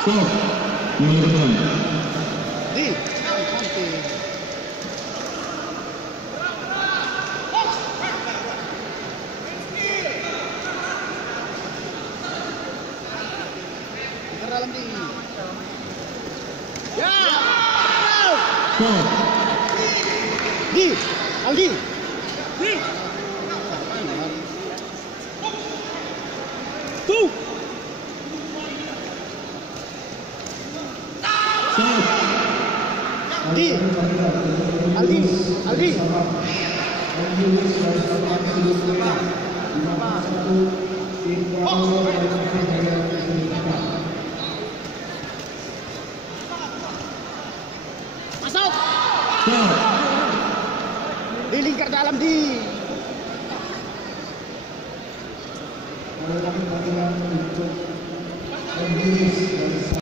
Stop. Mulai depan. Di. Dalam di. Ya. Stop. Di. Aldi. Di. Tuh. Stop. Aldi. Aldi. Aldi. Masuk. Stop. Di lingkar dalam di.